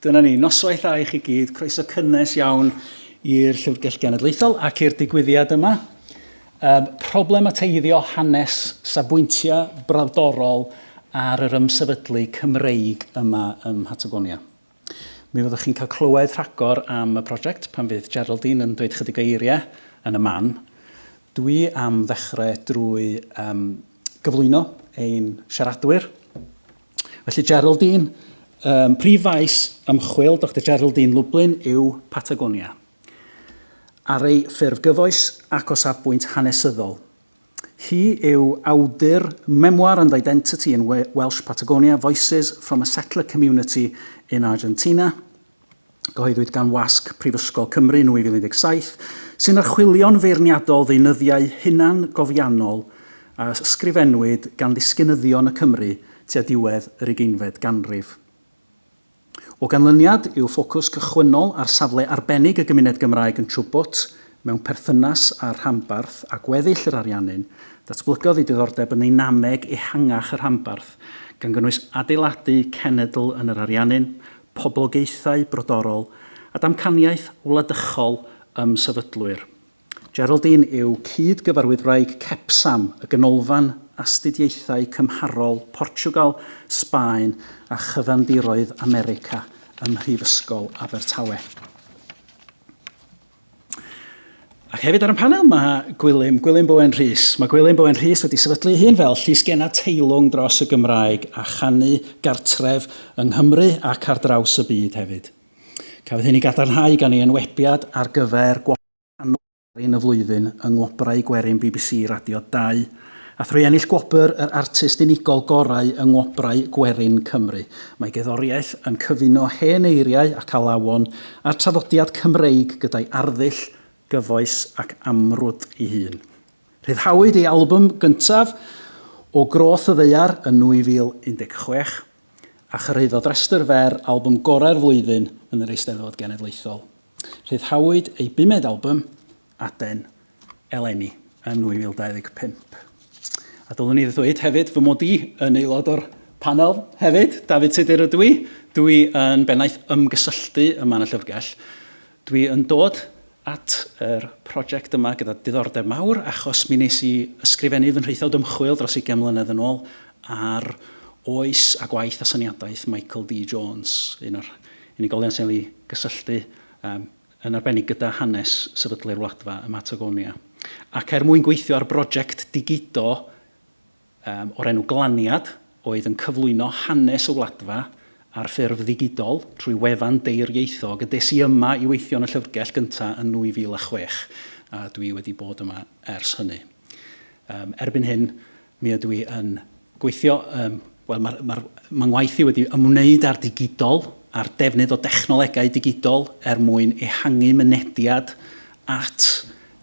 Dyna ni, noswaith dda I chi gyd, croeso cynnes iawn i'r Llyfrgell Genedlaethol ac i'r digwyddiad yma. Problemateiddio hanes Safbwyntiau, brodorol ar yr Ymsefydlu Cymreig yma ym Mhatagonia. Mi fyddwch chi'n cael clywed rhagor am y prosiect pan fydd Geraldine yn dweud chydig eiriau yn y man. Dwi am ddechrau drwy gyflwyno ein siaradwyr. Felly Geraldine, Brif Ymchwilydd Dr Geraldine Lublin yw Patagonia. Ar ei ffurf gyfoes ac o safbwynt hanesyddol. Hi yw awdur Memoir and Identity in Welsh Patagonia, Voices from a Settler Community in Argentina, gyhoeddwyd gan wasg Prifysgol Cymru 2017, sy'n archwilio'n feirniadol ddeunyddiau hunan gofiannol a ysgrifennwyd gan ddisgynyddion y Cymru tua diwedd yr 20fed ganrif. O ganlyniad yw ffocws cychwynnol ar safle arbennig y gymuned Gymraeg yn Trwbwt mewn perthynas â'r rhanbarth a gweddill yr Ariannin, datblygodd ei diddordeb yn eunameg ehangach yr rhanbarth, gan gynnwys adeiladu cenedl yn yr Ariannin, poblogaethau brodorol a damcaniaeth wladychol ymsefydlwyr. Geraldine yw cyd-gyfarwyddwraig CEPSAM, y ganolfan astudiaethau cymharol Portugal, Sbaen a chyfandiroedd America ym Prifysgol Abertawe. Ac hefyd ar y panel mae Gwilym Bowen Rhys. Mae Gwilym Bowen Rhys wedi sefydlu hun fel llysgenna teilwng dros y Gymraeg a chanu gartref yng Nghymru ac ar draws y byd hefyd. Cafodd hyn ei gadarnhau gan ei enwebiad ar gyfer gwobr y flwyddyn yng ngwobrau gwerin BBC Radio 2 a thrwy ennill gwobr yr artist unigol gorau yng ngwobrau gwerin Cymru. Mae gerddoriaeth yn cyfuno hen eiriau ac alawon a'r traddodiad Cymreig gyda'i arddull, gyfoes ac amrwd ei hun. Rhyddhawyd ei albwm gyntaf o Groth y Ddaear yn 2016 a chyrhaeddodd restr fer albwm gorau'r flwyddyn yn yr Eisteddfod Genedlaethol. Rhyddhawyd ei 5yd albwm Aden Eleni yn 2025. A dylwn ni ddweud hefyd fy mod I yn aelod o'r panel hefyd, Dafydd Tudur ydw I. Dwi yn bennaeth ymgysylltu yma yn y Llyfrgell. Dwi yn dod at yr prosiect yma gyda diddordeb mawr achos mi nes I ysgrifennu fy nhrieithawd ymchwil dros 20 mlynedd yn ôl ar oes a gwaith a syniadaeth Michael D. Jones, un o'r unigolion sy'n ei gysylltu yn arbennig gyda hanes sefydlu'r wladfa ym Mhatagonia. Ac mwyn gweithio ar brosiect digido o'r enw Glaniad, oedd yn cyflwyno hanes y wladfa ar ffurf ddigidol trwy wefan deirieithog, y des I yma I weithio yn y Llyfrgell gyntaf yn 2006, a dwi wedi bod yma ers hynny. Erbyn hyn, mi ydw I yn gweithio, mae ngwaith I wedi ymwneud ar digidol, ar defnydd o dechnolegau digidol mwyn ehangu mynediad at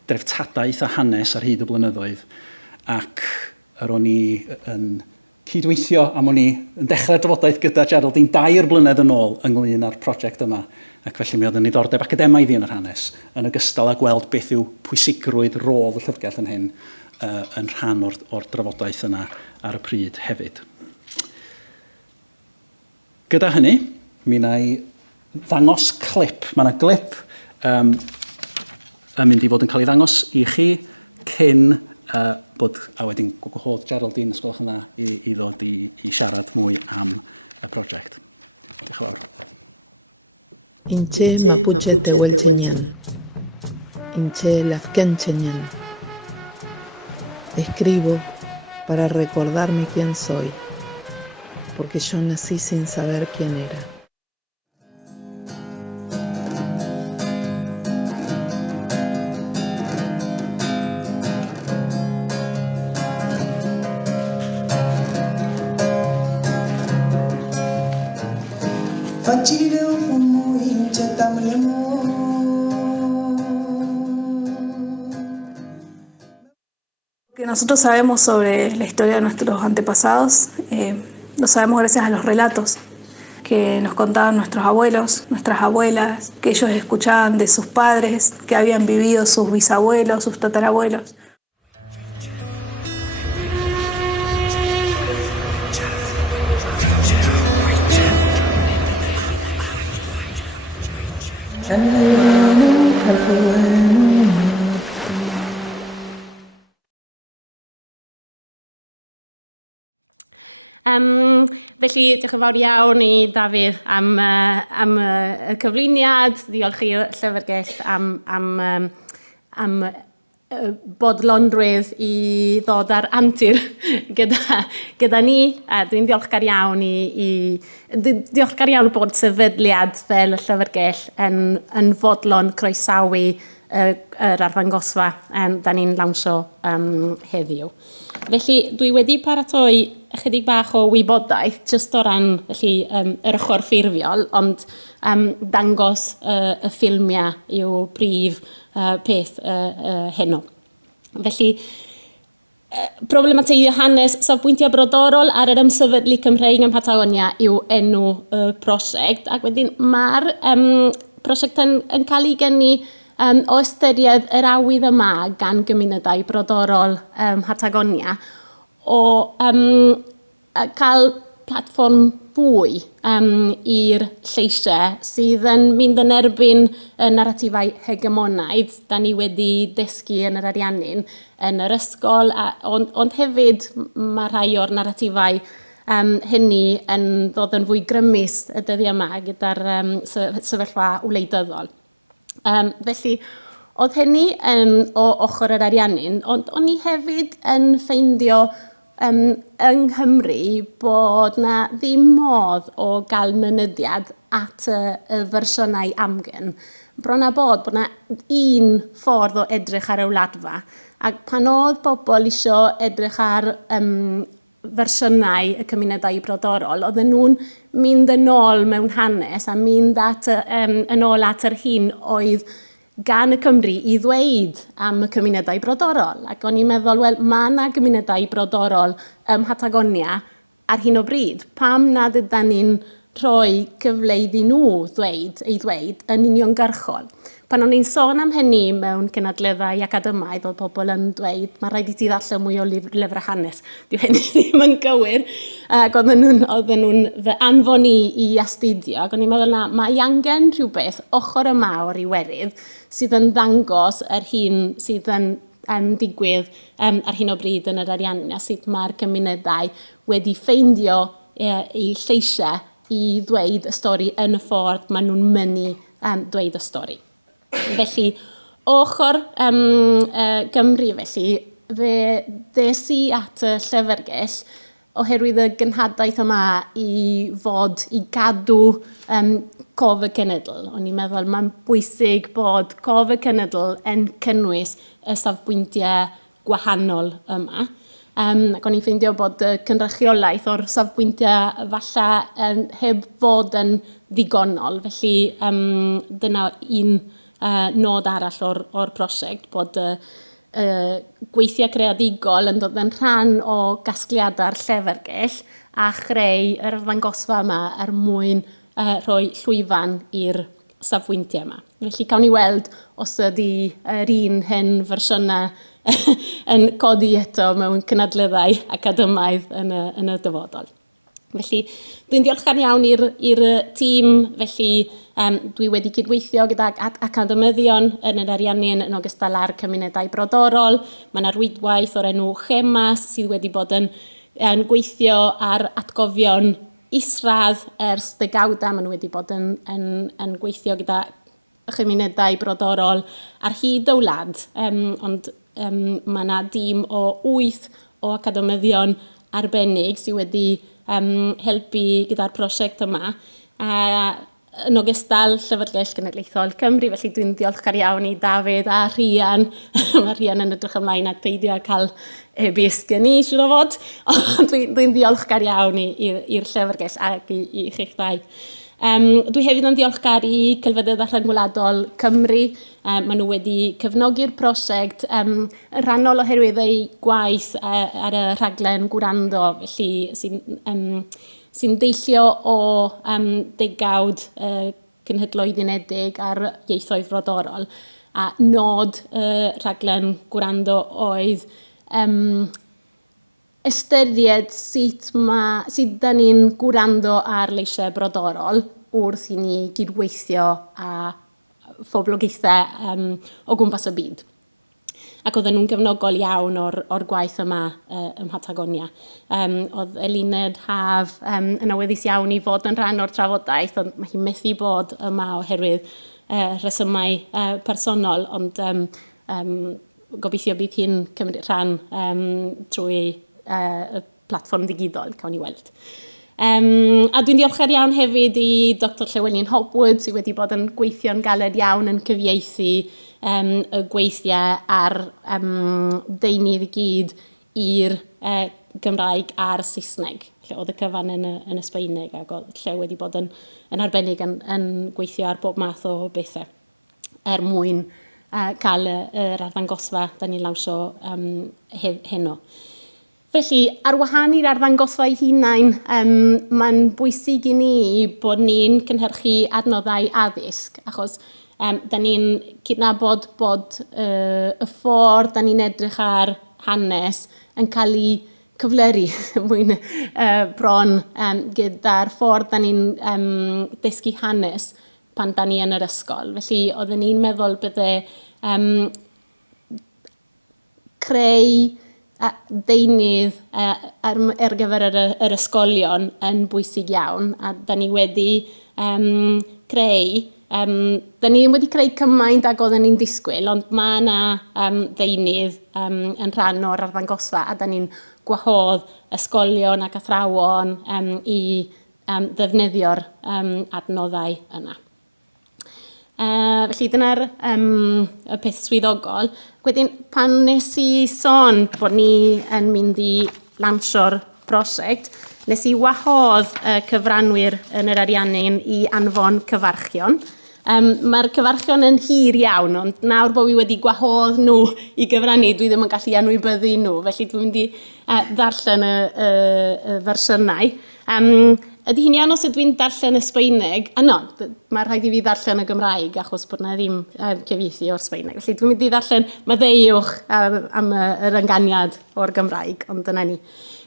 dreftadaeth a hanes ar hyd y blynyddoedd. Ac o'n I yn cydweithio am o'n I yn dechrau'r drafodaeth gyda Geraldine 2 blynedd yn ôl ynglyn â'r prosiect yma. Ac felly mi oedd yn diddordeb academaidd I yn yr hanes, yn ogystal â gweld beth yw pwysigrwydd rôl y Llyfrgell yn hyn yn rhan o'r drafodaeth yna ar y pryd hefyd. Gyda hynny, mi wna I ddangos clip. Mae yna glip yn mynd I fod yn cael ei ddangos I chi cyn bod, a wedyn gwahodd Geraldine, os gwelwch yn dda, I ddod I siarad mwy am y prosiect. Diolch yn fawr. Inche Mapuche Tehuelche, Inche Lafkencheñan. Escribo para recordarme quién soy, porque yo nací sin saber quién era. Lo que nosotros sabemos sobre la historia de nuestros antepasados, lo sabemos gracias a los relatos que nos contaban nuestros abuelos, nuestras abuelas, que ellos escuchaban de sus padres, que habían vivido sus bisabuelos, sus tatarabuelos. Felly, diolch yn fawr iawn i Dafydd am y cyflwyniad. Diolch i'r Llyfrgell am bodlonrwydd i ddod ar antur gyda ni. Dwi'n diolchgar iawn diolchgar iawn bod sefydliad fel y Llyfrgell yn fodlon croesawu yr arddangosfa da ni'n lawnsio heddiw. Felly, dwi wedi paratoi ychydig bach o wybodaeth, jyst o ran yr ochr ffurfiol, ond dangos y ffilmiau yw brif peth heno. Felly, Problemateiddio Hanes, Safbwyntiau brodorol ar yr Ymsefydlu Cymreig ym Patagonia yw enw y prosiect, ac wedyn mae'r prosiect yn cael ei gynnu o ystyried yr awydd yma gan gymunedau brodorol Mhatagonia o cael platfform fwy i'r lleisiau sydd yn mynd yn erbyn y naratifau hegemonaidd da ni wedi dysgu yn yr Ariannin yn yr ysgol, ond hefyd mae rhai o'r naratifau hynny yn ddod yn fwy grymus y dyddiau yma gyda'r sefyllfa wleidyddol. Felly, oedd hynny o ochr yr Ariannin, ond o'n i hefyd yn ffeindio yng Nghymru bod na ddim modd o gael mynediad at y fersiynau amgen. Bron a bod na un ffordd o edrych ar y wladfa. Ac pan oedd bobl isio edrych ar fersiynau y cymunedau brodorol, oedden nhw'n mynd yn ôl mewn hanes a mynd yn ôl at yr hyn oedd gan y Cymru i ddweud am y cymunedau brodorol. Ac o'n i'n meddwl, wel, mae yna gymunedau brodorol ym Mhatagonia ar hyn o bryd. Pam nad ydyn ni'n rhoi cyfle iddyn nhw ei ddweud yn uniongyrchol. Pan o'n i'n sôn am hynny mewn cenadleddau academaidd, oedd pobl yn dweud, mae rhaid i ti ddarllen mwy o lyfrau hanes. Dyw hynny ddim yn gywir. Ac oedden nhw'n fy anfon i astudio. Ac o'n i'n meddwl na, mae angen rhywbeth ochr yma o'r Iwerydd sydd yn ddangos yr hyn sydd yn digwydd ar hyn o bryd yn yr Ariannin, a sut mae'r cymunedau wedi ffeindio eu lleisiau i ddweud y stori yn y ffordd maen nhw'n mynnu dweud y stori. Felly, ochr Gymru felly, fe des i at y Llyfrgell oherwydd y gynhadaeth yma i gadw cof y cenedl. O'n i'n meddwl mae'n bwysig bod cof y cenedl yn cynnwys y safbwyntiau gwahanol yma. Ac o'n i'n ffeindio bod y cynrychiolaeth o'r safbwyntiau falle heb fod yn ddigonol. Felly dyna un nod arall o'r prosiect, bod gweithiau creadigol yn dod yn rhan o gasgliadau'r Llyfrgell a chreu yr arddangosfa yma mwyn rhoi llwyfan i'r safbwyntiau yma. Felly cawn ni weld os ydy yr un hyn fersiynau yn codi eto mewn cynadleddau academaidd yn y dyfodol. Felly, dwi'n diolchgar iawn i'r tîm, felly dwi wedi cydweithio gyda academyddion yn yr Ariannin yn ogystal â'r cymunedau brodorol. Mae yna rwydwaith o'r enw Chemas sydd wedi bod yn gweithio ar atgofion isradd ers degawdau. Maen nhw wedi bod yn gweithio gyda chymunedau brodorol ar hyd y wlad, ond mae yna dîm o 8 o academyddion arbennig sydd wedi helpu gyda'r prosiect yma. Yn ogystal Llyfrgell Genedlaethol Cymru, felly dwi'n diolchgar iawn i Dafydd a Rhian. Mae Rhian yn edrych ymlaen at beidio a cael e-byst gen i, siŵr o fod. Dwi'n diolchgar iawn i'r Llyfrgell ac i chi'ch ddau. Dwi hefyd yn diolchgar i Celfyddyd Rhyngwladol Cymru. Maen nhw wedi cefnogi'r prosiect yn rhannol oherwydd ei gwaith ar y rhaglen gwrando, felly sy'n deillio o degawd cenhedloedd unedig ar ieithoedd frodorol. A nod rhaglen gwrando oedd ystyried sut da ni'n gwrando ar leisiau brodorol wrth i ni gydweithio a phoblogaethau o gwmpas y byd. Ac oedden nhw'n gefnogol iawn o'r gwaith yma ym Patagonia. Oedd Elined Haf yn awyddus iawn i fod yn rhan o'r trafodaeth, ond mae hi'n methu bod yma oherwydd rhesymau personol, ond gobeithio bydd hi'n cymryd rhan trwy y platfform digidol, cawn ni weld. A dwi'n diolchgar iawn hefyd i Dr Llewellyn Hopwood, sydd wedi bod yn gweithio'n galed iawn yn cyfieithu y gweithiau ar deunydd i gyd i'r Gymraeg a'r Saesneg, lle oedd y cyfan yn Ysbeineg, ac oedd lle wedi bod yn arbennig yn gweithio ar bob math o bethau mwyn cael yr arddangosfa da ni'n lawsio heno. Felly, ar wahân i'r arddangosfa ei hunain, mae'n bwysig i ni bod ni'n cynhyrchu adnoddau addysg, achos da ni'n cydnabod bod y ffordd da ni'n edrych ar hanes yn cael ei cyfleru mwyn bron gyda'r ffordd da ni'n dysgu hanes pan da ni yn yr ysgol. Felly, oedden ni'n meddwl byddai creu deunydd ar gyfer yr ysgolion yn bwysig iawn, a da ni wedi creu da ni wedi creu cymaint ag oedden ni'n disgwyl, ond mae yna ddeunydd yn rhan o'r arddangosfa, a da ni'n gwahodd ysgolion ac athrawon i ddefnyddio'r adnoddau yna. Felly dyna'r y peth swyddogol. Wedyn, pan nes i sôn bod ni yn mynd i lawnsio'r prosiect, nes i wahodd cyfranwyr yn yr Ariannin i anfon cyfarchion. Mae'r cyfarchion yn hir iawn, ond nawr bod fi wedi gwahodd nhw i gyfrannu, dwi ddim yn gallu anwybyddu nhw, felly dwi'n mynd i ddarllen y fersiynau. Ydy hi'n iawn os ydw i'n darllen Ysbeineg? No, mae rhaid i fi darllen y Gymraeg, achos bod na ddim cyfieithu o'r Sbeineg. Felly dwi'n mynd i darllen maddeuwch am yr ynganiad o'r Gymraeg, ond dyna ni.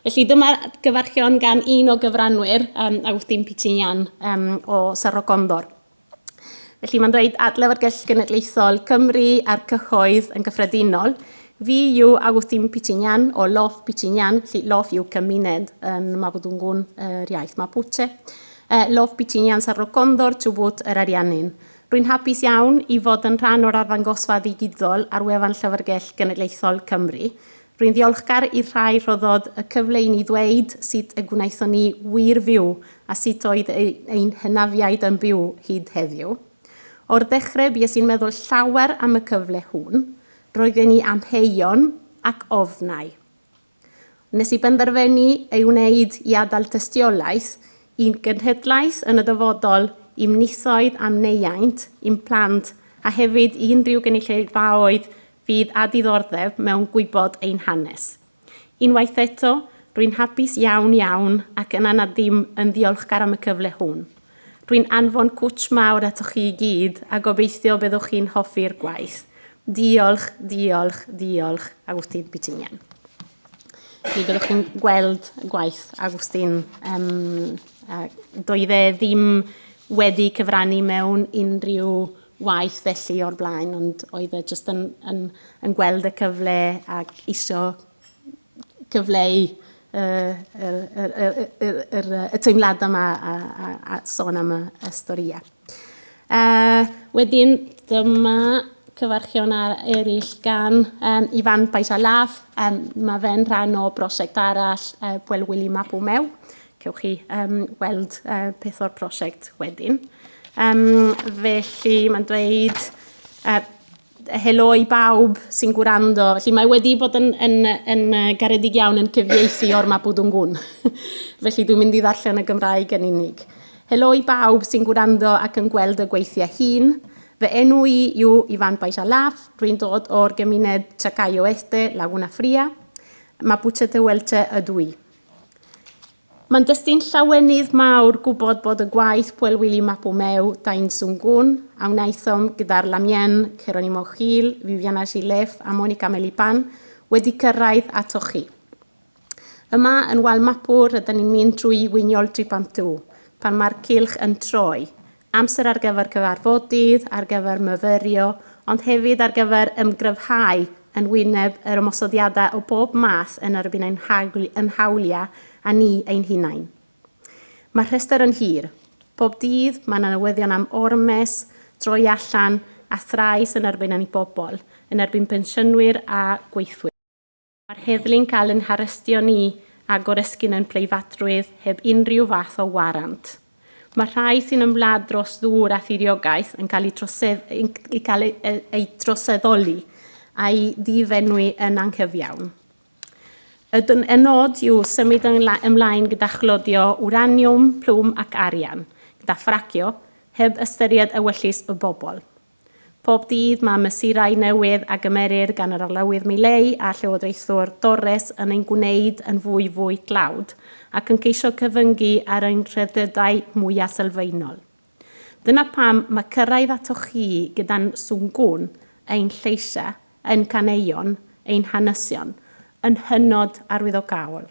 Felly dyma'r gyfarchion gan un o gyfranwyr, Agustine Pichinian o Cerro Condor. Felly mae'n dweud at Llyfrgell Genedlaethol Cymru a'r cyhoedd yn gyffredinol. Fi yw Agustine Pichinian o Lof Pichinian, lle Lof yw cymuned yn Mabudungun, yr iaith Mapuche. Lof Pichinian Cerro Condor, Chubut, yr Ariannin. Rwy'n hapus iawn i fod yn rhan o'r arddangosfa digidol ar wefan Llyfrgell Genedlaethol Cymru. Rwy'n ddiolchgar i'r rhai rhoddodd y cyfle i ni ddweud sut y gwnaethon ni wir fyw a sut oedd ein hynafiaid yn byw hyd heddiw. O'r dechrau bues i'n meddwl llawer am y cyfle hwn, roedden ni amheuon ac ofnau. Nes i benderfynu ei wneud i adael tystiolaeth i'n genhedlaeth yn y dyfodol i'm nithoedd am neiaint, i'm plant, a hefyd i unrhyw gynulleidfaoedd fydd a diddordeb mewn gwybod ein hanes. Unwaith eto, rwy'n hapus iawn ac yn anad ddim yn ddiolchgar am y cyfle hwn. Rwy'n anfon cwtch mawr atoch chi i gyd a gobeithio byddwch chi'n hoffi'r gwaith. Diolch, diolch, diolch, Agustine Pichinian. Felly byddwch chi'n gweld y gwaith Agustine. Doedd e ddim wedi cyfrannu mewn unrhyw waith felly o'r blaen, ond oedd e jyst yn gweld y cyfle ac isio cyfleu y teimlad yma a sôn am y storiau. Wedyn, dyma cyfarchion eraill gan Ifan Paisalaf. Mae fe'n rhan o brosiect arall Gwilym Bowen Rhys. Cewch chi weld peth o'r prosiect wedyn. Felly mae'n dweud helo i bawb sy'n gwrando. Felly mae wedi bod yn garedig iawn yn cyfieithu o'r Mabudungun. Felly dwi'n mynd i ddarllen y Gymraeg yn unig. Helo i bawb sy'n gwrando ac yn gweld y gweithiau hun. Fy enw i yw Ifan Paisalaf. Rwy'n dod o'r gymuned Chacay Oeste, Laguna Fria. Mapuche Tehuelche ydw i. Mae'n destun llawenydd mawr gwybod bod y gwaith Gwilym Bowen da'n swngun, a wnaethom gyda'r Lamien, Geronimo Gil, Viviana Gilef a Monica Melipan wedi cyrraedd atoch chi. Yma yn Wal Mapwr rydyn ni'n mynd trwy Wyniol Tribantu, pan mae'r cylch yn troi. Amser ar gyfer cyfarfodydd, ar gyfer myfyrio, ond hefyd ar gyfer ymgryfhau yn wyneb yr ymosodiadau o bob math yn erbyn ein hawliau a ni ein hunain. Mae'r rhestr yn hir. Bob dydd mae yna newyddion am ormes, troi allan a thrais yn erbyn yn ei bobl, yn erbyn pensiynwyr a gweithwyr. Mae'r heddlu'n cael yn harestio ni a goresgyn yn preifatrwydd heb unrhyw fath o warant. Mae rhai sy'n ymladd dros ddŵr a thiriogaeth yn cael ei troseddoli a'i ddifenwi yn anghyfiawn. Y nod yw symud ymlaen gyda chlodio uraniwm, plwm ac arian, gyda ffracio, heb ystyried ewyllus y bobl. Pob dydd mae mesurau newydd a gymerir gan yr arlywydd Milei a Llywodraethwr Torres yn ein gwneud yn fwy tlawd ac yn ceisio cyfyngu ar ein rhyddidau mwyaf sylfaenol. Dyna pam mae cyrraedd atoch chi gyda'n swngwn, ein lleisiau, ein caneuon, ein hanesion, yn hynod arwyddocaol.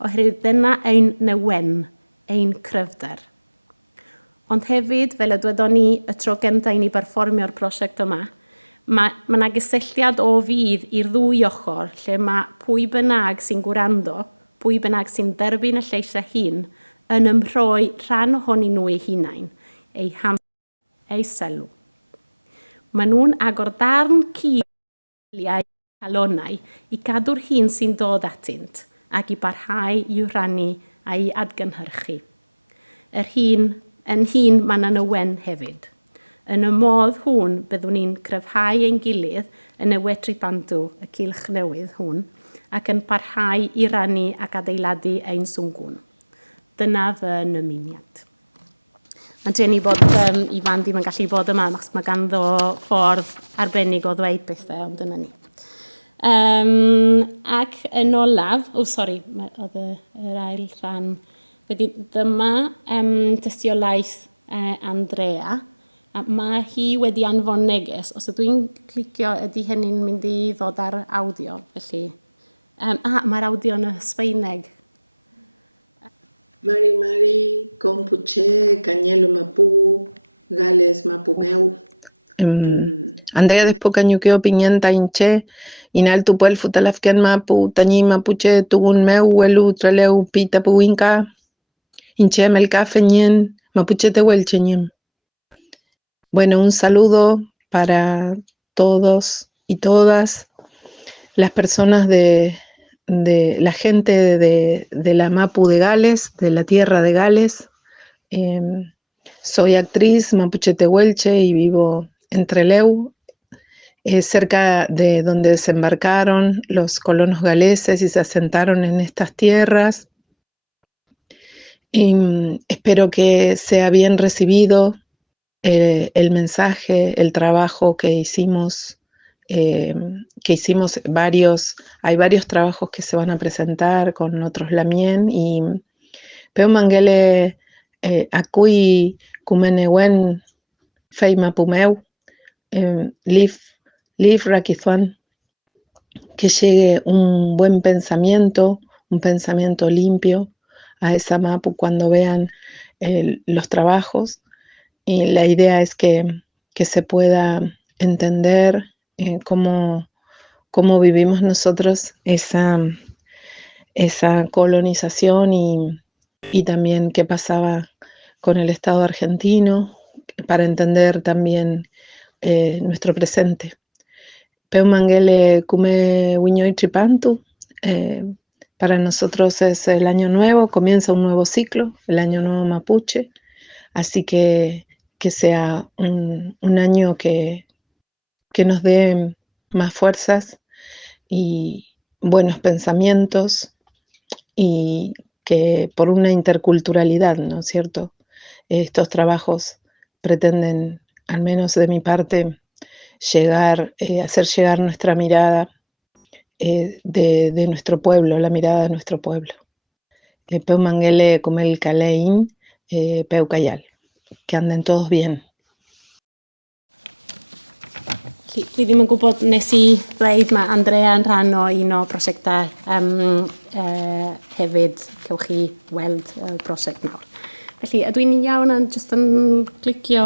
Oherwydd dyna ein newen, ein cryfder. Ond hefyd, fel y dwedon ni y tro gyntaf i ni berfformio'r prosiect yma, mae yna gysylltiad o fydd i'r ddwy ochr lle mae pwy bynnag sy'n gwrando, pwy bynnag sy'n derbyn y lleisiau hun, yn ymrhoi rhan ohoni nhw eu hunain, eu eu sylw. Maen nhw'n agor darn ciliau calonau i gadw'r hun sy'n dod atynt ac i barhau i'w rannu a'i adgynhyrchu. Yn hun mae'n ynywen hefyd. Yn y modd hwn byddwn ni'n cryfhau ein gilydd yn y wetri bantw y cilch newydd hwn ac yn parhau i rannu ac adeiladu ein swngwn. Dyna fy nymuniad. Mae'n trenu bod Ifan ddim yn gallu bod yma, achos mae ganddo ffordd arbennig o ddweud pethau, ond dyna ni. Ac yn olaf, oedd yr ail rhan wedi dyma tystiolaeth Andrea, a mae hi wedi anfon neges. Os ydw i'n clicio, ydy hynny'n mynd i ddod ar awdio, felly. Mae'r awdio yn y Sbaeneg. Mari, Compuche, Cañelo Mapu, Gales Mapumeu. Andrea después cañuqueo piñenta inche, inaltu puel futalafken mapu, tañi mapuche tugun meu, huelu traleu pita puinca, inche melcafe ñen, Mapuche Tehuelche ñen. Bueno, un saludo para todos y todas las personas de la gente de la Mapu de Gales, de la tierra de Gales. Soy actriz Mapuche Tehuelche y vivo en Trelew, cerca de donde desembarcaron los colonos galeses y se asentaron en estas tierras. Y espero que sea bien recibido el mensaje, el trabajo que hicimos hay varios trabajos que se van a presentar con otros lamien y Peu Mangele Akui Kumenewen Fei Mapumeu Liv Rakizuan, que llegue un buen pensamiento, un pensamiento limpio a esa Mapu cuando vean los trabajos, y la idea es que se pueda entender cómo vivimos nosotros esa colonización y también qué pasaba con el Estado argentino, para entender también nuestro presente. Peu Mangele Kume Wiñoy Tripantu, para nosotros es el año nuevo, comienza un nuevo ciclo, el año nuevo mapuche, así que sea un año que nos dé más fuerzas y buenos pensamientos, y que por una interculturalidad, ¿no es cierto? Estos trabajos pretenden, al menos de mi parte, hacer llegar nuestra mirada de nuestro pueblo, la mirada de nuestro pueblo. Peu Mangele Kumel Kalein, Peu Kayal. Que anden todos bien. Dwi ddim yn gwybod nes I ddweud mae Andrea yn rhan o un o prosiectau hefyd, cewch chi weld y prosiect nawr. Felly, ydw i'n iawn yn just yn clicio.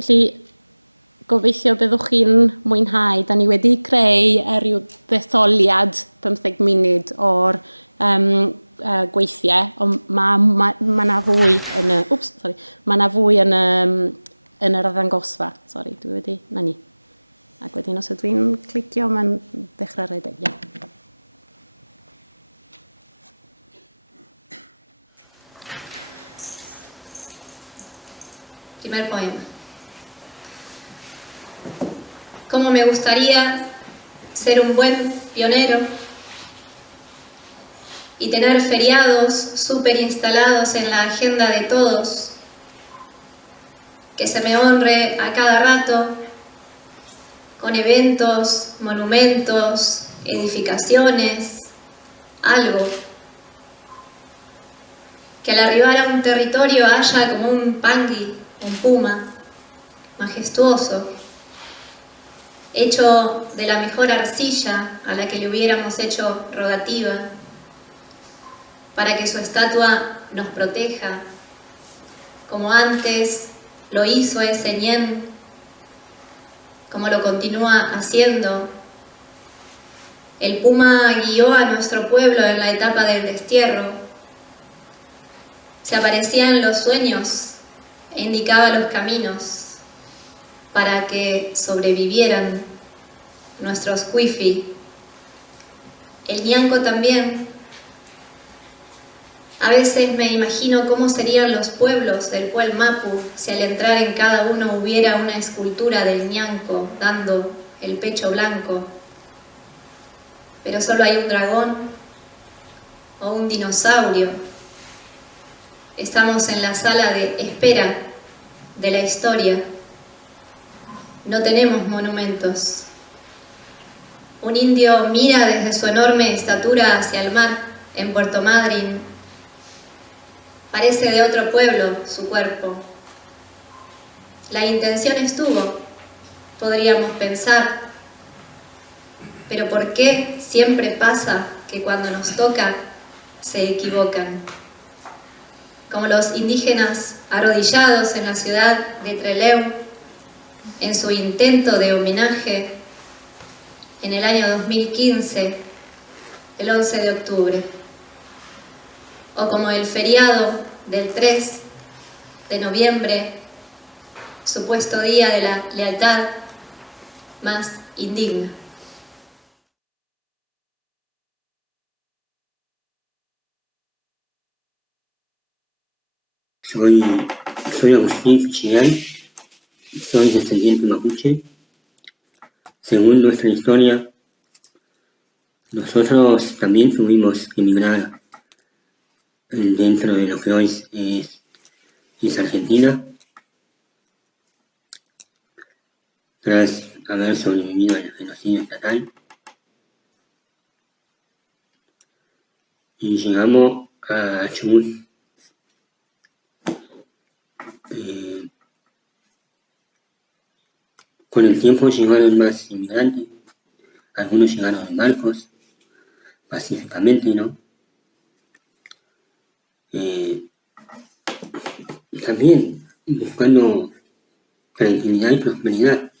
Felly, gobeithio byddwch chi'n mwynhau. Da ni wedi creu ryw ddetholiad 15 munud o'r gweithiau, ond mae na fwy yn y... Mae na fwy yn yr arddangosfa. Sori, dwi wedi... Na ni. Ac wedyn, os ydw i'n clicio, mae'n dechrau rhaid... Ia. Primer poema. Cómo me gustaría ser un buen pionero y tener feriados súper instalados en la agenda de todos, que se me honre a cada rato con eventos, monumentos, edificaciones, algo. Que al arribar a un territorio haya como un pangui, un puma, majestuoso, hecho de la mejor arcilla a la que le hubiéramos hecho rogativa, para que su estatua nos proteja, como antes lo hizo ese ñen, como lo continúa haciendo. El puma guió a nuestro pueblo en la etapa del destierro, se aparecía en los sueños e indicaba los caminos para que sobrevivieran nuestros cuifi. El ñanco también. A veces me imagino cómo serían los pueblos del Puel Mapu si al entrar en cada uno hubiera una escultura del ñanco dando el pecho blanco. Pero solo hay un dragón o un dinosaurio. Estamos en la sala de espera de la historia. No tenemos monumentos. Un indio mira desde su enorme estatura hacia el mar en Puerto Madryn. Parece de otro pueblo su cuerpo. La intención estuvo, podríamos pensar, pero ¿por qué siempre pasa que cuando nos toca se equivocan? Como los indígenas arrodillados en la ciudad de Trelew, en su intento de homenaje en el año 2015, el 11 de octubre. O como el feriado del 3 de noviembre, supuesto día de la lealtad más indigna. Soy Agustín Fichigán, soy descendiente mapuche. Según nuestra historia, nosotros también tuvimos que emigrar dentro de lo que hoy es Argentina, tras haber sobrevivido al genocidio estatal. Y llegamos a Chubut. Con el tiempo llegaron más inmigrantes, algunos llegaron en barcos, pacíficamente, ¿no? También buscando tranquilidad y prosperidad.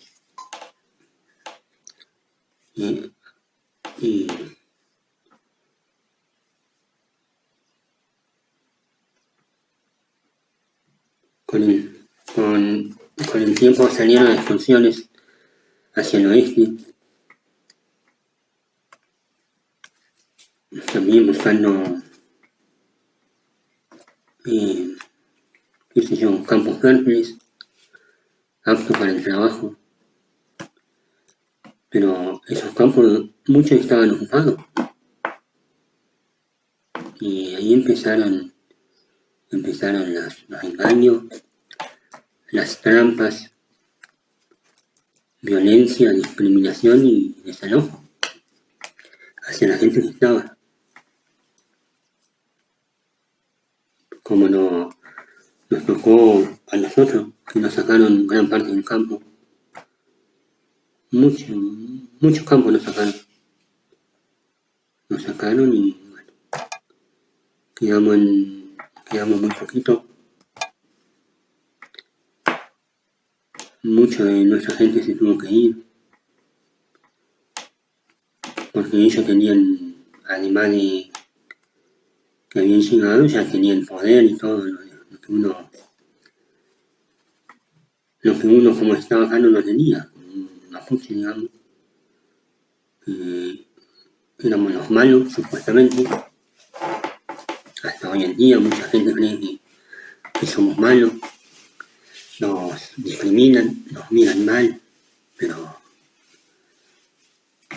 Con el tiempo salieron las expulsiones hacia el oeste, también buscando campos fértiles, aptos para el trabajo. Pero esos campos, muchos estaban ocupados. Y ahí empezaron los engaños, las trampas, violencia, discriminación y desalojo hacia la gente que estaba. Como nos tocó a nosotros, que nos sacaron gran parte del campo. Muchos campos nos sacaron. Y bueno, quedamos muy poquito. mucha de nuestra gente se tuvo que ir, porque ellos tenían animales que habían llegado, ya tenían poder y todo, lo que uno como estaba acá no lo tenía, Mapuche, digamos. Éramos los malos, supuestamente. Hasta hoy en día mucha gente cree que somos malos, nos discriminan, nos miran mal, pero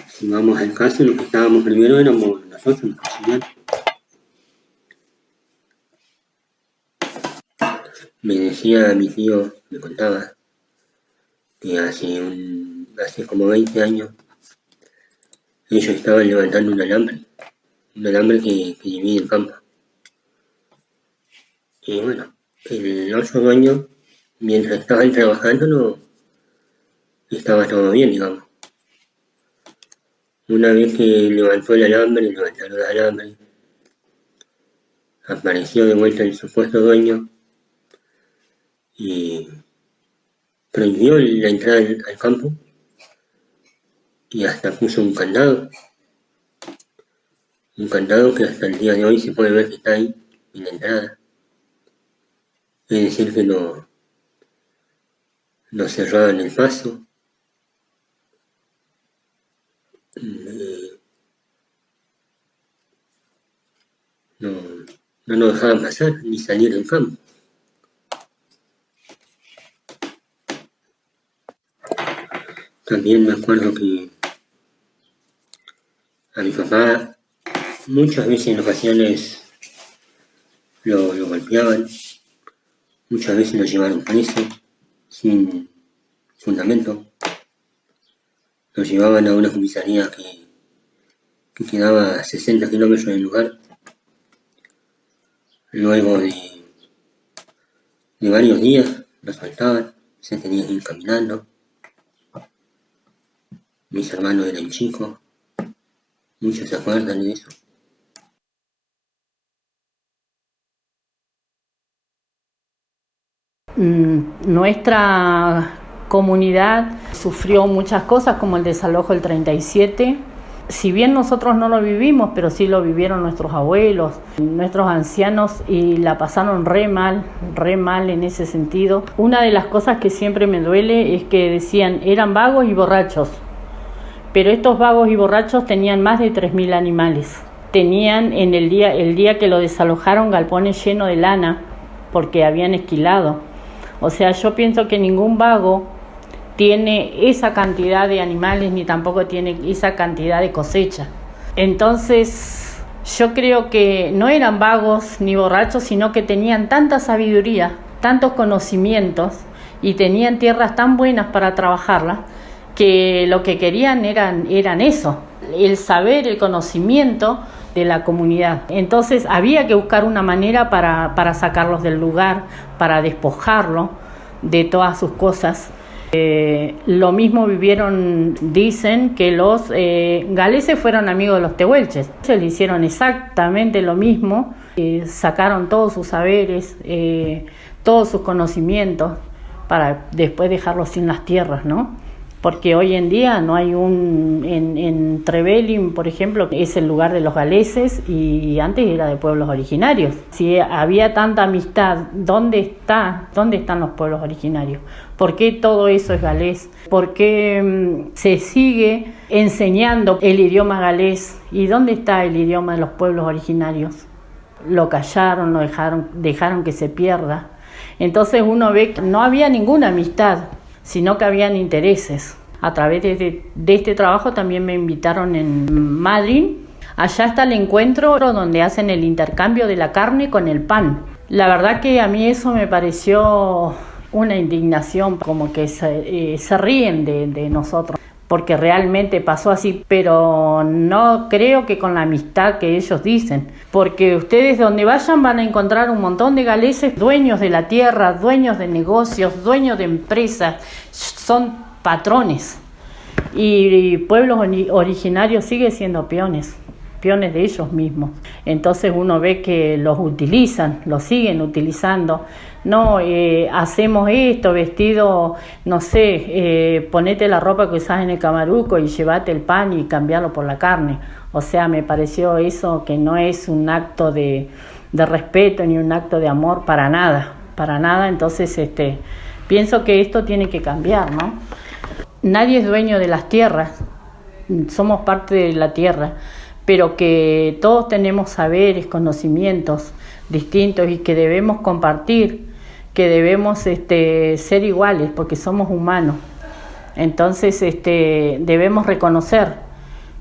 si vamos al caso, los que estábamos primero éramos nosotros, los chilenos. Me decía mi tío, me contaba, que hace como 20 años ellos estaban levantando un alambre que divide el campo. Y bueno, el otro dueño, mientras estaban trabajando, no estaba todo bien, digamos. Una vez que levantaron el alambre, apareció de vuelta el supuesto dueño y prohibió la entrada al campo y hasta puso un candado que hasta el día de hoy se puede ver que está ahí en la entrada. Es decir, que no cerraban el paso, no nos dejaban pasar ni salir del campo. También me acuerdo que a mi papá muchas veces en ocasiones lo golpeaban, muchas veces lo llevaron preso sin fundamento. Lo llevaban a una comisaría que quedaba a 60 kilómetros del lugar. Luego de varios días lo soltaban, se tenía que ir caminando. Mis hermanos eran chicos, muchos se acuerdan de eso. Nuestra comunidad sufrió muchas cosas como el desalojo del 37. Si bien nosotros no lo vivimos, pero sí lo vivieron nuestros abuelos, nuestros ancianos, y la pasaron re mal en ese sentido. Una de las cosas que siempre me duele es que decían eran vagos y borrachos, pero estos vagos y borrachos tenían más de 3.000 animales. Tenían el día que lo desalojaron galpones llenos de lana porque habían esquilado. O sea, yo pienso que ningún vago tiene esa cantidad de animales ni tampoco tiene esa cantidad de cosecha. Entonces, yo creo que no eran vagos ni borrachos, sino que tenían tanta sabiduría, tantos conocimientos y tenían tierras tan buenas para trabajarlas que lo que querían eran eso, el saber, el conocimiento de la comunidad. Entonces había que buscar una manera para sacarlos del lugar, para despojarlo de todas sus cosas. Lo mismo vivieron, dicen que los galeses fueron amigos de los tehuelches. Ellos le hicieron exactamente lo mismo, sacaron todos sus saberes, todos sus conocimientos para después dejarlos sin las tierras, ¿no? Porque hoy en día no hay en Trevelin, por ejemplo, es el lugar de los galeses y antes era de pueblos originarios. Si había tanta amistad, ¿dónde están los pueblos originarios? ¿Por qué todo eso es galés? ¿Por qué se sigue enseñando el idioma galés? ¿Y dónde está el idioma de los pueblos originarios? Lo callaron, lo dejaron que se pierda. Entonces uno ve que no había ninguna amistad, sino que habían intereses. A través de este trabajo también me invitaron en Madrid. Allá está el encuentro donde hacen el intercambio de la carne con el pan. La verdad que a mí eso me pareció una indignación, como que se ríen de nosotros, porque realmente pasó así, pero no creo que con la amistad que ellos dicen, porque ustedes donde vayan van a encontrar un montón de galeses, dueños de la tierra, dueños de negocios, dueños de empresas, son patrones, y pueblos originarios siguen siendo peones. peones de ellos mismos. Entonces uno ve que los utilizan, los siguen utilizando. No, hacemos esto, vestido, no sé, ponete la ropa que usás en el Camaruco y llevate el pan y cambiarlo por la carne. O sea, me pareció eso que no es un acto de respeto ni un acto de amor para nada. Entonces pienso que esto tiene que cambiar, ¿no? Nadie es dueño de las tierras, somos parte de la tierra, pero que todos tenemos saberes, conocimientos distintos y que debemos compartir, que debemos ser iguales porque somos humanos. Entonces debemos reconocer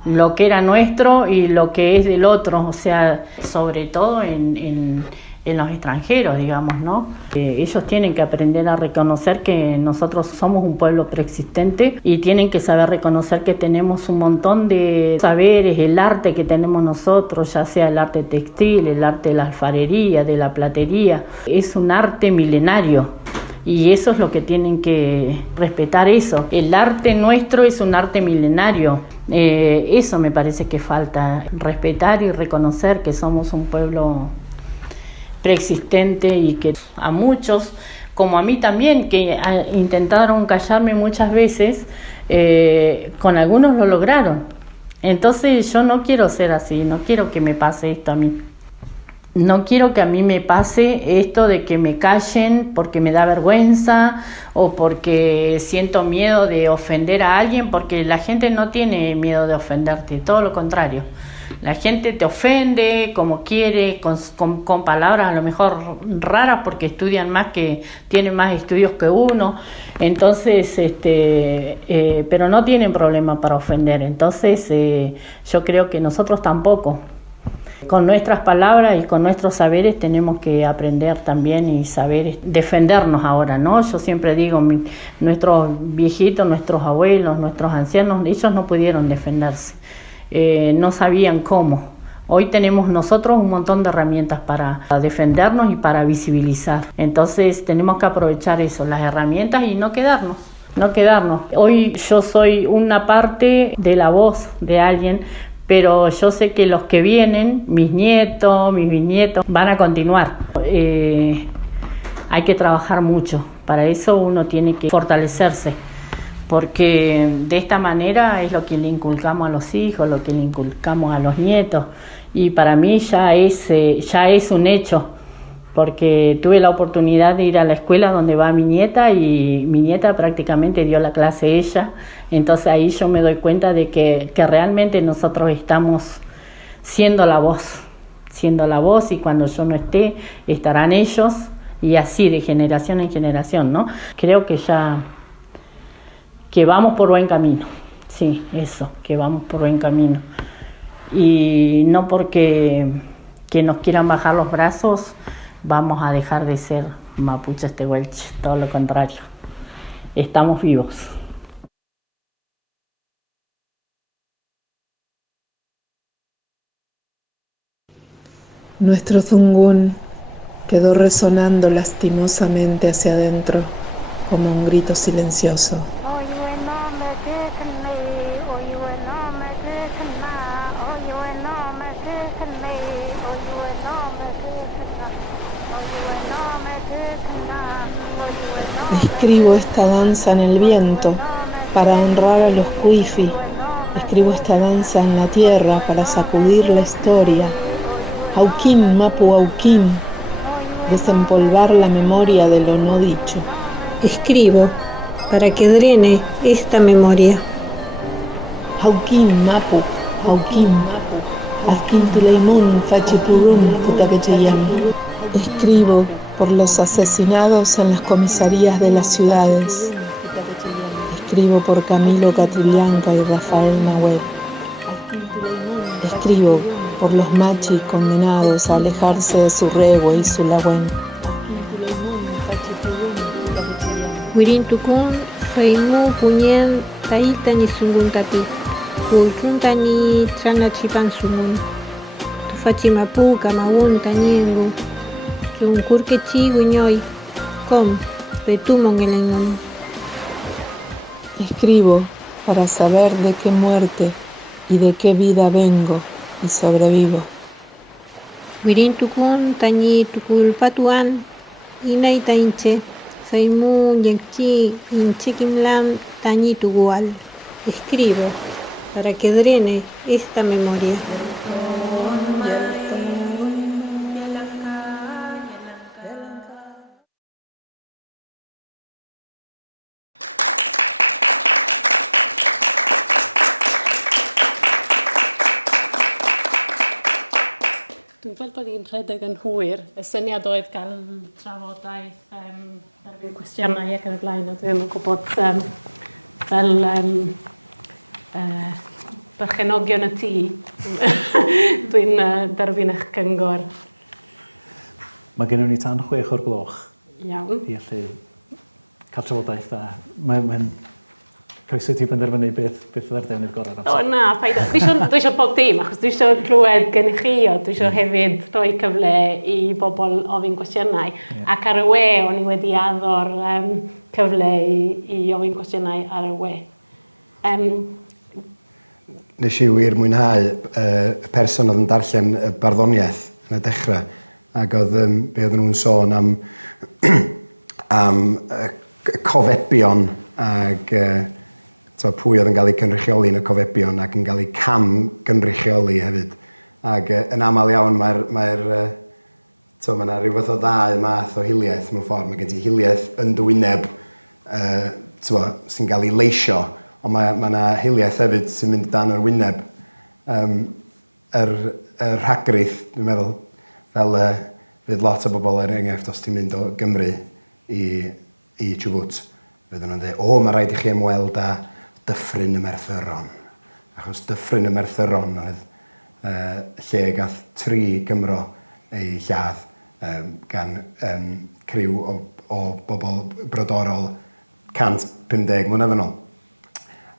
lo que era nuestro y lo que es del otro, o sea, sobre todo en los extranjeros, digamos, ¿no? Ellos tienen que aprender a reconocer que nosotros somos un pueblo preexistente y tienen que saber reconocer que tenemos un montón de saberes, el arte que tenemos nosotros, ya sea el arte textil, el arte de la alfarería, de la platería, es un arte milenario. Y eso es lo que tienen que respetar, eso. El arte nuestro es un arte milenario. Eso me parece que falta, respetar y reconocer que somos un pueblo preexistente y que a muchos, como a mí también, que intentaron callarme muchas veces, con algunos lo lograron. Entonces yo no quiero ser así, no quiero que me pase esto a mí. No quiero que a mí me pase esto de que me callen porque me da vergüenza o porque siento miedo de ofender a alguien, porque la gente no tiene miedo de ofenderte, todo lo contrario. La gente te ofende como quiere, con palabras a lo mejor raras porque estudian más, que tienen más estudios que uno. Entonces, pero no tienen problema para ofender. Entonces, yo creo que nosotros tampoco. Con nuestras palabras y con nuestros saberes tenemos que aprender también y saber defendernos ahora, ¿no? Yo siempre digo, nuestros viejitos, nuestros abuelos, nuestros ancianos, ellos no pudieron defenderse. No sabían cómo. Hoy tenemos nosotros un montón de herramientas para defendernos y para visibilizar. Entonces tenemos que aprovechar eso, las herramientas, y no quedarnos. Hoy yo soy una parte de la voz de alguien, pero yo sé que los que vienen, mis nietos, mis bisnietos, van a continuar. Hay que trabajar mucho. Para eso uno tiene que fortalecerse, porque de esta manera es lo que le inculcamos a los hijos, lo que le inculcamos a los nietos, y para mí ya es un hecho, porque tuve la oportunidad de ir a la escuela donde va mi nieta, y mi nieta prácticamente dio la clase ella. Entonces ahí yo me doy cuenta de que realmente nosotros estamos siendo la voz, y cuando yo no esté, estarán ellos, y así de generación en generación, ¿no? Creo que vamos por buen camino, sí, eso, que vamos por buen camino. Y no porque que nos quieran bajar los brazos vamos a dejar de ser Mapuche Tehuelche, todo lo contrario, estamos vivos. Nuestro zungún quedó resonando lastimosamente hacia adentro, como un grito silencioso. Escribo esta danza en el viento para honrar a los cuifi. Escribo esta danza en la tierra para sacudir la historia. Auquín, mapu auquín, desempolvar la memoria de lo no dicho. Escribo para que drene esta memoria. Auquín, mapu auquín, alquín tuleimón fachipurún putaquecheyán. Escribo por los asesinados en las comisarías de las ciudades. Escribo por Camilo Catrillanca y Rafael Nahuel. Escribo por los machis condenados a alejarse de su rehue y su lagüen. Huirin tukun, feimu puñen, taita ni sunguntapi. Kulpunta ni tranachipan sumun. Tufachimapu, kamawun, taniengu. Un curquechi guñoy, com, petumon el engon. Escribo para saber de qué muerte y de qué vida vengo. y sobrevivo. Wirin tukun tanyi tukul patuan inay tainche saimu yakchi inche kimlam tanyi tugual. Escribo para que drene esta memoria. Dwi'n gweld bod hi'n rhedeg yn hwyr. Y syniad oedd gael trafodaeth, derbyn cwestiynau ac yn y blaen, a dwi'n gwybod fel berchenogion y tŷ, dwi'n derbyn eich cyngor. Mae gennym ni tan 6 o'r gloch. Iawn. I allu cael trafodaeth a mae'n croeso ti benderfynu beth ydy'r defnydd gorau'r amser. O na, paid. Dwi eisiau bob dim, achos dwi eisiau clywed gen i chi, o dwi eisiau hefyd rhoi cyfle i bobl ofyn cwestiynau. Ac ar y we, o'n i wedi addo'r cyfle i ofyn cwestiynau ar y we. Nes i wir mwynhau y person oedd yn darllen y barddoniaeth yn y dechrau, ac oedd be oedden nhw'n sôn am cofebion ac pwy oedd yn cael ei cynrychioli yn y cofebion ac yn cael ei cam-gynrychioli hefyd. Ac yn aml iawn mae yna rhyw fath o ddau math o hiliaeth mewn ffordd. Mae gen ti hiliaeth yn dwyneb sy'n cael ei leisio, ond mae yna hiliaeth hefyd sy'n mynd dan yr wyneb. Yr rhagrith, dwi'n meddwl, fel fydd lot o bobl enghraifft os ti'n mynd o Gymru i Chubut. Fydden nhw'n dweud, mae rhaid i chi ymweld â Dyffryn y Merthyron. Achos Dyffryn y Merthyron oedd lle gath 3 Gymro ei lladd gan criw o bobl brodorol 150 mlynedd yn ôl.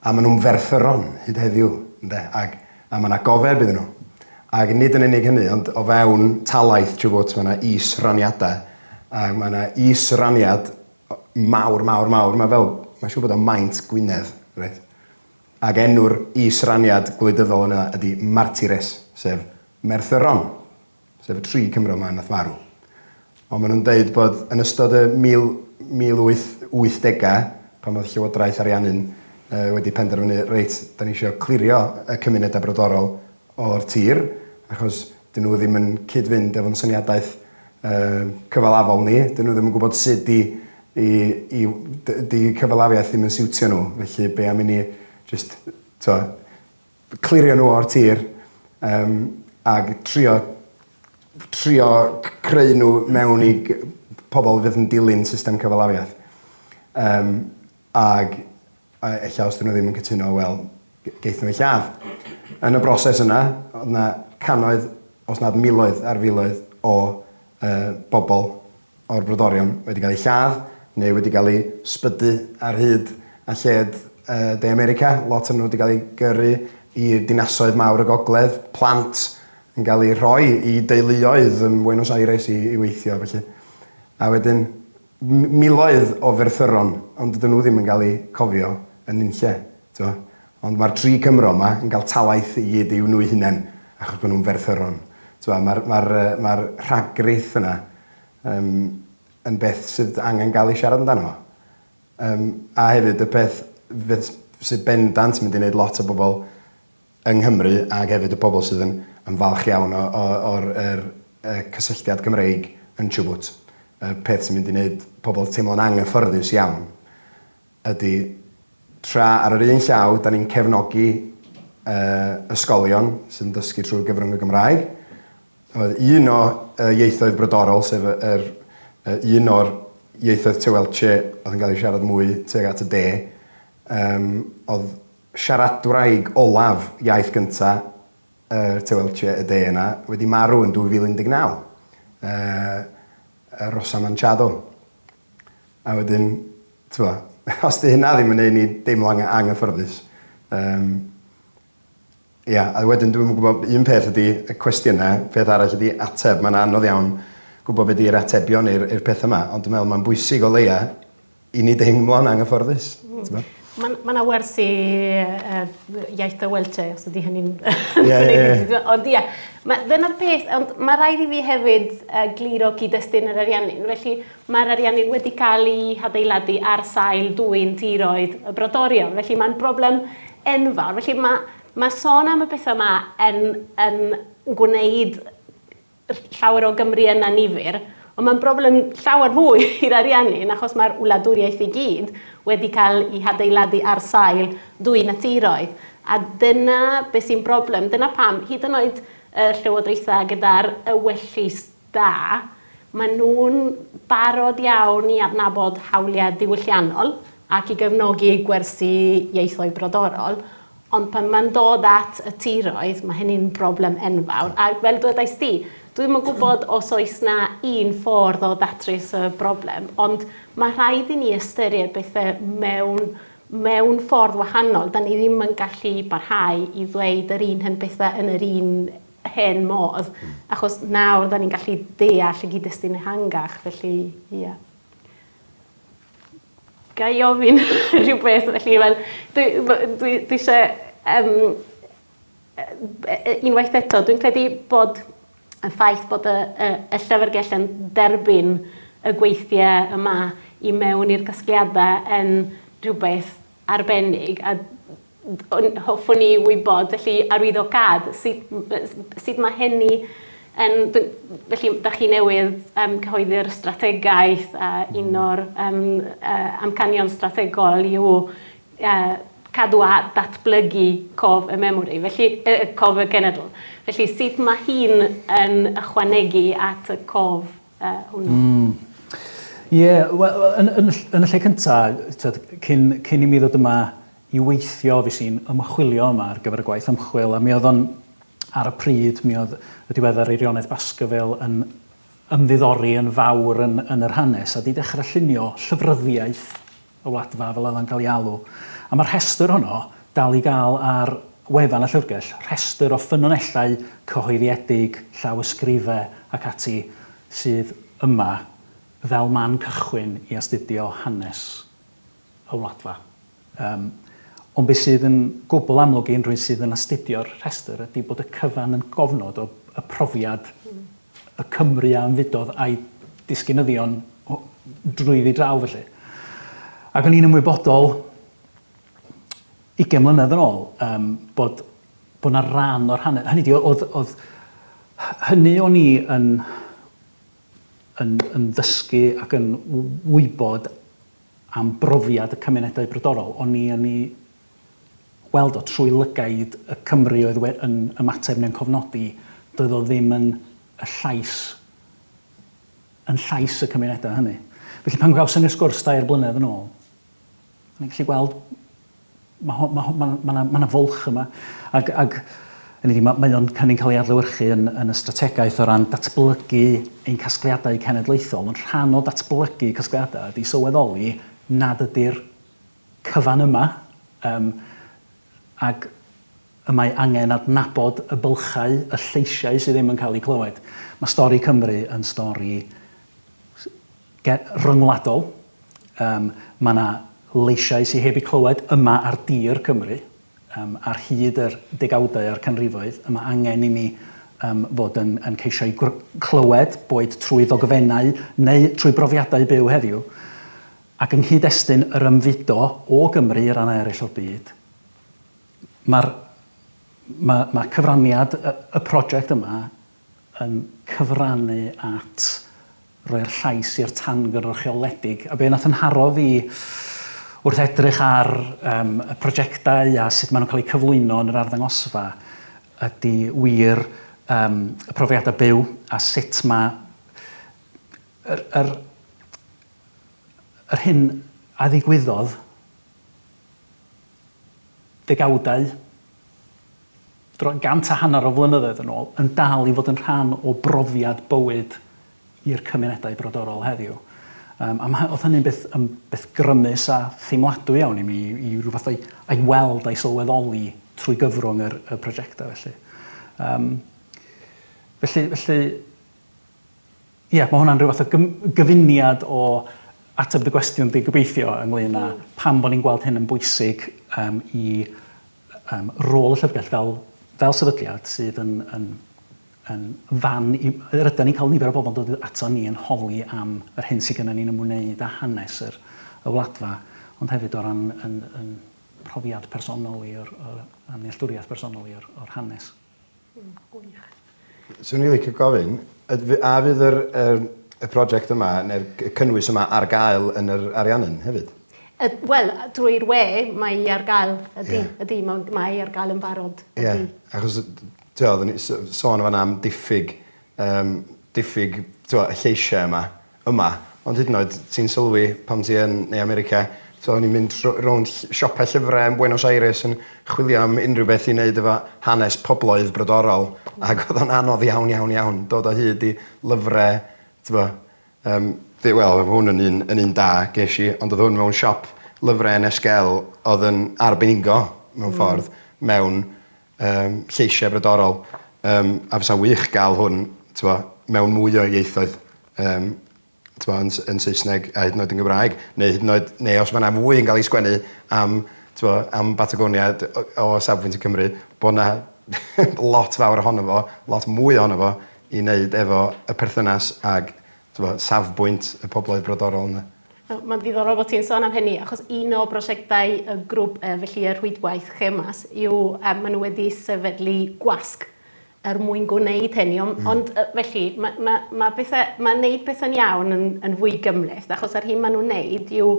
A maen nhw'n ferthyron hyd heddiw, a mae yna gofeb iddyn nhw. Ac nid yn unig hynny, ond o fewn talaeth Chubut, mae yna is-raniadau. A mae yna is-raniad mawr. Mae'n siŵr bod o'n maint Gwynedd. Right. Ac enw'r is-raniad gwleidyddol yna ydy Martires, sef Merthyron, sef y 3 Cymro yma nath marw. Ond maen nhw'n deud bod yn ystod y 1880au, pan oedd Llywodraeth Ariannin wedi penderfynu, reit, da ni eisiau clirio y cymunedau brodorol o'r tir, achos dyn nhw ddim yn cyd-fynd efo'n syniadaeth cyfalafol ni, dyn nhw ddim yn gwybod sut di cyfalafiaeth ddim yn siwtio nhw, felly be am i ni just clirio nhw o'r tir ac trio creu nhw mewn i pobl fydd yn dilyn system cyfalafiaeth. Ac eich os dyn nhw ddim yn cytuno, wel, geith nhw ei lladd. Yn y broses yna, oedd yna cannoedd, os nad miloedd ar filoedd o bobl o'r brodorion wedi cael ei lladd, neu wedi cael ei sbydu ar hyd a lled De America. Lot o'n nhw wedi cael ei gyrru i dinasoedd mawr y gogledd, plant yn cael ei rhoi i deuluoedd yn Buenos Aires i weithio. Felly. A wedyn, miloedd o ferthyron, ond dydyn nhw ddim yn cael ei cofio yn unlle. Ond mae'r 3 Cymro yma yn cael talaeth i gyd i'w nhw hunain, achos bod nhw'n ferthyron. Mae'r rhagrith yna yn beth sydd angen gael ei siarad amdano. A hefyd y peth sydd bendant mynd i wneud lot o bobl yng Nghymru ac hefyd y bobl sydd yn falch iawn o'r cysylltiad Gymreig yn Chubut. Y peth sy'n mynd i wneud pobl teimlo'n anghyfforddus iawn ydy tra ar yr un llaw, da ni'n cefnogi ysgolion sy'n dysgu trwy gyfrwng y Gymraeg. Oedd un o ieithoedd brodorol, sef un o'r ieithoedd Tehuelche oedd yn cael ei siarad mwy tuag at y de, oedd siaradwraig olaf iaith gyntaf Tehuelche y de yna wedi marw yn 2019. Rosa Manchado. A wedyn, os di hynna ddim yn ei ni deimlo anghyfforddus. A wedyn dwi'n gwybod un peth ydy y cwestiynau, peth arall ydy ateb. Mae'n anodd iawn gwybod beth ydy'r atebion i'r peth yma, ond dwi'n meddwl mae'n bwysig o leia i ni deimlo'n anghyfforddus. Mae yna wersi iaith Tehuelche, os ydy hynny'n... Ond ia, dyna'r peth, ond mae rhaid i fi hefyd gliro cyd-destun yr Ariannin. Felly mae'r Ariannin wedi cael ei hadeiladu ar sail dwy'n tiroedd y brodorion. Felly mae'n broblem enfawr. Felly mae sôn am y beth yma yn gwneud llawer o Gymru yn anifyr, ond mae'n broblem llawer fwy i'r Ariannin, achos mae'r Gwladwriaeth i gyd wedi cael ei hadeiladu ar sail dwy natiroedd. A dyna beth sy'n broblem. Dyna pam, hyd yn oed y llywodraethau gyda'r ywyllus da, maen nhw'n barod iawn i adnabod hawliau diwylliannol ac i gefnogi gwersi ieithoedd brodorol, ond pan mae'n dod at y tiroedd, mae hynny'n broblem enfawr. A fel dwedais di, dwi'n yn gwybod os oes na un ffordd o ddatrys y broblem, ond mae rhaid i ni ystyried bethau mewn ffordd wahanol. Da ni ddim yn gallu barhau i ddweud yr un hyn bethau yn yr un hen modd, achos nawr da ni'n gallu deall y gyd-destun ehangach, felly, ia. Ga i ofyn rhywbeth, felly, dwi eisiau, unwaith eto, dwi'n credu bod y ffaith bod y Llyfrgell yn derbyn y gweithiau yma i mewn i'r casgliadau yn rhywbeth arbennig, a hoffwn ni wybod, felly arwyddocad, sut mae hynny yn, felly, da chi newydd cyhoeddi'r strategaeth a un o'r amcanion strategol yw cadw a datblygu cof y memori, felly cof y genedl. Felly, sut mae hi'n yn ychwanegu at y cof hwnnw? Ie, yn y lle cyntaf, cyn i mi ddod yma i weithio, fi sy'n ymchwilio yma ar gyfer y gwaith ymchwil, a mi oedd o'n ar y pryd, mi oedd y diweddar Eirionedd Basgofil yn ymddiddori yn fawr yn yr hanes, a di dechrau llunio llyfryddiaeth y wladfa fel oedd yn cael ei alw. A mae'r rhestr honno dal i gael ar wefan y Llyfrgell, rhestr o ffynonellau cyhoeddiedig, llawysgrifau ac ati sydd yma fel man cychwyn i astudio hanes y wladfa. Ond beth sydd yn gwbl amlwg i unrhyw sydd yn astudio'r rhestr ydy bod y cyfan yn gofnod o y profiad y Cymru a ymfudodd a'i disgynyddion drwyddi draw felly. Ac o'n i'n ymwybodol 20 mlynedd yn ôl bod yna ran o'r hanes. Hynny o'n i yn ddysgu ac yn wybod am brofiad y cymunedau brodorol. O'n i weld o trwy lygaid y Cymru oedd yn ymateb neu'n cofnodi, doedd o ddim yn llais y cymunedau hynny. Felly pan gawson ni'r sgwrs 2 blynedd yn ôl, ni'n gallu gweld mae yna fwlch yma. Ac mae o'n cynnig cael ei adlewyrchu yn y strategaeth o ran datblygu ein casgliadau cenedlaethol. Ond rhan o datblygu casgliadau ydy sylweddoli nad ydy'r cyfan yma ac y mae angen adnabod y bylchau, y lleisiau sydd ddim yn cael eu clywed. Mae stori Cymru yn stori rhyngwladol. Mae yna leisiau sydd heb eu clywed yma ar dir Cymru, ar hyd yr degawdau a'r canrifoedd. Mae angen i mi fod yn ceisio i clywed, boed trwy ddogfennau neu trwy brofiadau byw heddiw, ac yng nghyd-destun yr ymfudo o Gymru i'r rannau eraill o'r byd. Mae cyfraniad y prosiect yma yn cyfrannu at roi'r llais i'r tangynrychioledig. A be nath yn haro fi wrth edrych ar y prosiectau a sut maen nhw'n cael eu cyflwyno yn yr arddangosfa ydy wir y profiadau byw a sut mae yr hyn a ddigwyddodd degawdau, 150 o flynyddoedd yn ôl, yn dal i fod yn rhan o brofiad bywyd i'r cymunedau brodorol heddiw. Oedd hynny'n beth grymus a theimladwy iawn i mi, i ryw fath a'i weld a'i sylweddoli trwy gyfrwng y prosiectau felly. Felly, ie, mae hwnna'n rhyw fath o gyfuniad o ateb dy gwestiwn di gobeithio ynglyn â pam bod ni'n gweld hyn yn bwysig i rôl y llyfrgell fel sefydliad sydd yn fan, rydyn ni'n cael nifer o bobl dod ato ni yn holi am yr hyn sydd gennym ni'n ymwneud â hanes y wladfa, ond hefyd o ran profiad personol a nealltwriaeth personol o'r hanes. Swn i'n licio gofyn, a fydd y prosiect yma, neu'r cynnwys yma ar gael yn yr Ariannin hefyd? Wel, drwy'r we, mae ar gael ydy, mae ar gael yn barod. Ie, achos oedden ni sôn fan am diffyg y lleisiau yma, ond hyd yn oed ti'n sylwi pam ti yn neu America, so ni'n mynd rownd siopau llyfrau yn Buenos Aires yn chwilio am unrhyw beth i wneud efo hanes pobloedd brodorol, ac oedd o'n anodd iawn, dod o hyd i lyfrau, wel, hwn yn un da ges i, ond oedd hwn mewn siop lyfrau NSGL oedd yn arbenigo mewn ffordd mewn lleisiau brodorol, a fysa wych gael hwn mewn mwy o ieithoedd yn Saesneg a hyd yn oed yn Gymraeg, neu os mae yna fwy yn cael ei sgwennu am Patagonia o Safbwyntiau Cymru, bod yna lot fawr ohono fo, lot mwy ohono fo i wneud efo y perthynas ag safbwynt y pobloedd brodorol yna. Mae'n ddiddorol bod ti'n sôn am hynny, achos un o brosiectau y grŵp, felly y rhwydwaith Chemas, yw maen nhw wedi sefydlu gwasg mwyn gwneud hynny, ond felly mae wneud bethau'n iawn yn fwy gymleth, achos ar hyn maen nhw'n wneud yw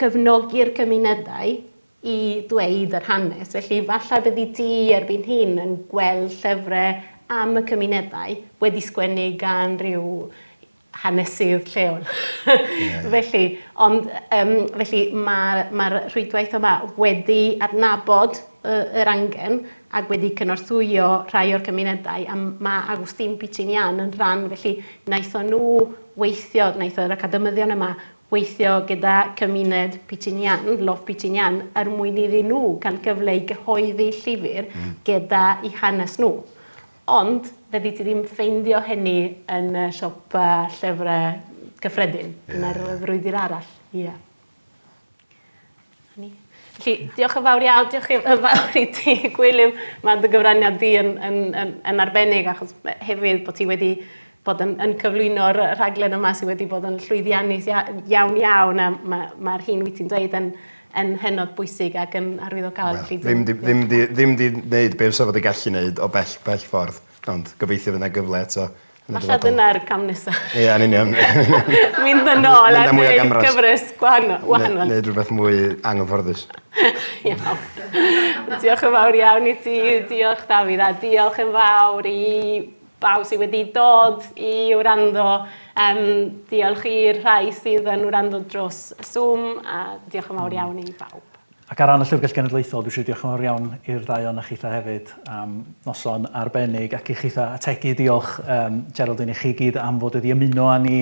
cyfnogi'r cymunedau i ddweud yr hanes, felly falle byddi ti erbyn hyn yn gweld llyfrau am y cymunedau wedi sgwennu gan rhyw hanesydd lleol. Felly mae'r rhwydwaith yma wedi adnabod yr angen ac wedi cynorthwyo rhai o'r cymunedau, a mae Agustín Pichinian yn rhan, felly wnaeth yr academyddion yma weithio gyda cymuned Pichinian, lof Pichinian, mwyn iddyn nhw cael cyfle i gyhoeddi llyfr gyda i hanes nhw. Ond, fyddi ti ddim ffeindio hynny yn y siop llyfrau cyffredin, yn yr frwydr arall. Felly, diolch yn fawr iawn, diolch yn fawr i ti, Gwilym. Mae dy gyfraniad di yn arbennig, achos hefyd bod ti wedi bod yn cyflwyno'r rhaglen yma sydd wedi bod yn llwyddiannus iawn, a mae'r hyn wyt ti'n dweud yn hynod bwysig ac yn arwyddocaol. Ddim di wneud beth sef wedi gallu wneud o bell ffordd, ond gobeithio fydd yna gyfle eto. Alla dyna'r cam nesaf. Ie, yn union. Mynd yn ôl a gwneud gyfres wahanol. Neud rhywbeth mwy anghyfforddus. Iawn. Diolch yn fawr iawn i ti, diolch Dafydd, a diolch yn fawr i bawb sydd wedi dod i wrando. Diolch i'r rhai sydd yn wrando dros Zoom, a diolch yn fawr iawn i bawb. Ac ar ran y Llyfrgell Genedlaethol, dwi eisiau diolch yn fawr iawn i'r ddau o'n chitha hefyd am noson arbennig, ac i chitha ategu diolch Geraldine i chi gyd am fod wedi ymuno â ni,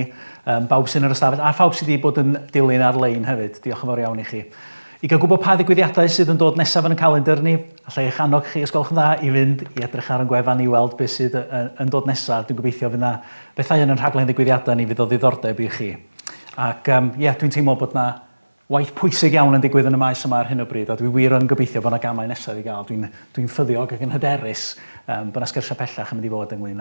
bawb sy'n yr ystafell, a phawb sydd wedi bod yn dilyn ar-lein hefyd. Diolch yn fawr iawn i chi. I gael gwybod pa ddigwyddiadau sydd yn dod nesaf yn y calendar ni, allai eich annog chi, os gwelwch yn dda, i fynd i edrych ar y gwefan i weld beth sydd yn dod nesaf. Dwi'n gobeithio fydd yna bethau yn y rhaglen ddigwyddiadau ni fydd o ddiddordeb i chi. Ac dwi'n teimlo bod yna waith pwysig iawn yn digwydd yn y maes yma ar hyn o bryd, a dwi wir yn gobeithio bod yna gamau nesaf i gael. Dwi'n ffyddiog ac yn hyderus bod yna sgyrsiau pellach yn mynd i fod ynglyn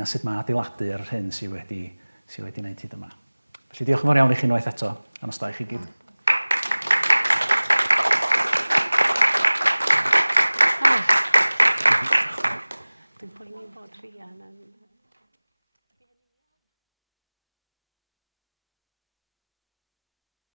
â sut mae adeiladu ar hyn sydd wedi wneud hyd yma. Felly diolch yn fawr iawn i chi unwaith eto, a nos da i chi gyd.